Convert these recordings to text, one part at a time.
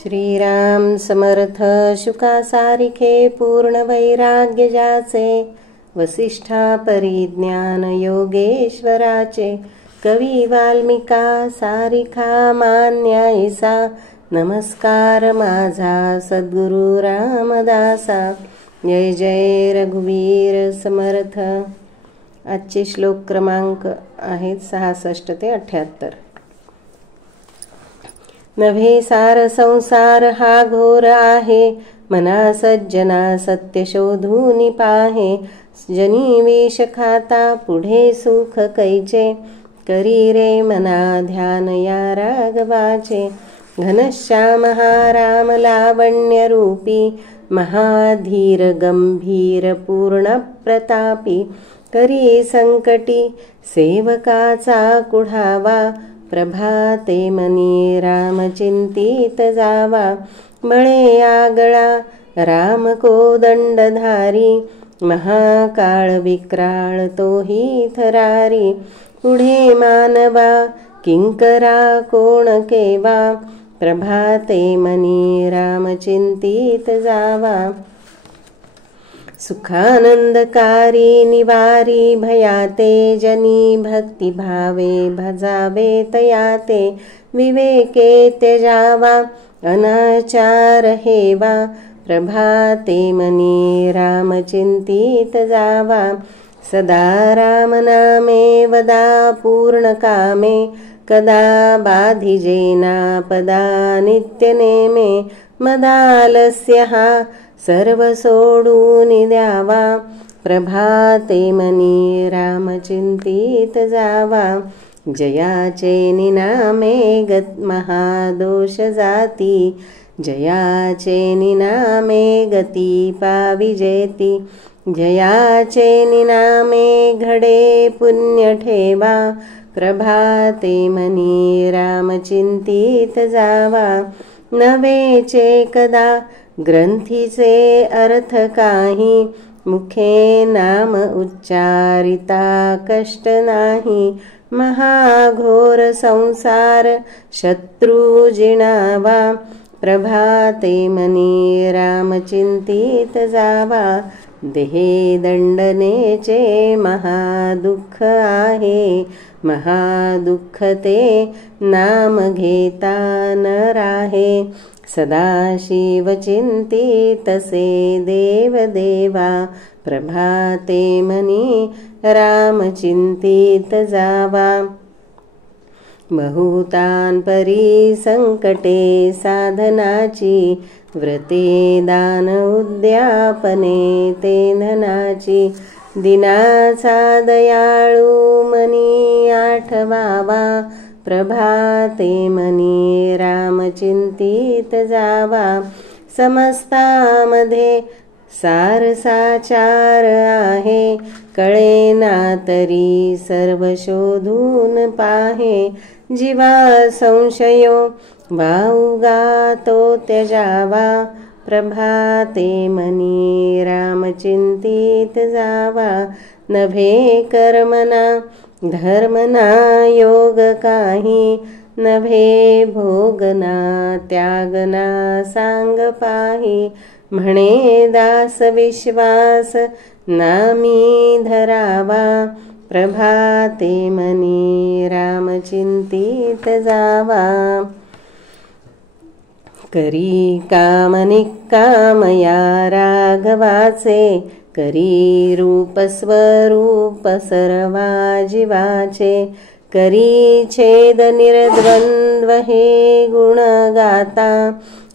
श्रीराम समर्थ शुका सारिखे पूर्ण वैराग्य ज्याचे, वसिष्ठा परिज्ञान योगेश्वराचे, कवी वाल्मिका सारिखा मान्यायसा, नमस्कार माझा सद्गुरु रामदासा। जय जय रघुवीर समर्थ। आजचे श्लोक क्रमांक आहेत 66 ते 78। नभे सार संसार हा घोर आहे, मना सज्जना सत्य शोधून पाहे। जनी विष खाता पुढे सुख कैचे, करी रे मना ध्यान या राघवाचे। घनश्याम हा राम लावण्य रूपी, महाधीर गंभीर पूर्ण प्रतापी। करी संकटी सेवकाचा कुढावा, प्रभाते मनी राम चिंतित जावा। बळे आगळा राम कोदंडधारी, महाकाळ विक्राळ तोही थरारी। पुढे मानवा किंकरा कोण केवा, प्रभाते मनी राम चिंतित जावा। सुखानंदकारी निवारी भयाते, जनी भक्ती भावे भजावे तयाते। विवेके त्यजावा अनाचार हेवा, प्रभाते मनी राम चिंतित जावा। सदा राम नामे वदा पूर्ण कामे, कदा बाधिजेना पदा नित्य नेमे। मदालस्य हा सर्व सोडून द्यावा, प्रभाते मनी राम चिंतित जावा। जयाचे निनामे गत महादोष जाती, जयाचे निनामे गती पाविजेती। जयाचे निनामे घडे पुण्य ठेवा, प्रभाते मनी राम चिंतित जावा। नवेचे कदा ग्रंथीचे अर्थ काही, मुखे नाम उच्चारिता कष्ट नाही। महाघोर संसार शत्रु जिणावा, प्रभाते मनी राम चिंतित जावा। देहे दंडनेचे महादुःख आहे, महादुःख ते नाम घेता न राहे। सदाशिव चिंतितसे देव देवा, प्रभाते मनी राम चिंतित जावा। बहुतान परी संकटे साधनाची, व्रते दान उद्यापने ते धनाची। दिनाचा दयाळू मनी आठवावा, प्रभाते मनी राम चिंतित जावा। समस्तामध्ये सारसाचार आहे, कळेना तरी सर्व शोधून पाहे। जीवा संशयो वाउगा तो त्यजावा, प्रभाते मनी राम चिंतित जावा। नभे कर्मना धर्मना योग काही, नभे भोगना त्यागना सांग पाही। म्हणे दास विश्वास नामी धरावा, प्रभाते मनी राम चिंतित जावा। करी काम निकाम या राघवाचे, करी रूप स्वरूप सर्वा जीवाचे। करी छेद निर्द्वंद्व हे गुण गाता,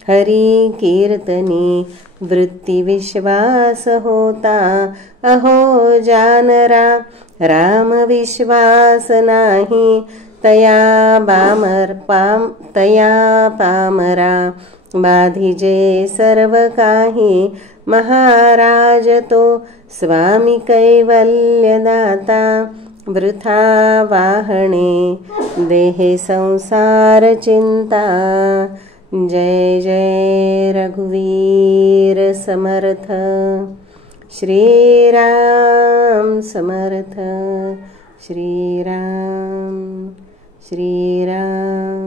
हरी कीर्तनी वृत्ती विश्वास होता। अहो जानरा राम विश्वास नाही, तया पामरा बाधिजे सर्व काही। महाराज तो स्वामी कैवल्य दाता, वृथा वाहणे देहे संसार चिंता। जय जय रघुवीर समर्थ। श्रीराम समर्थ। श्रीराम श्रीराम।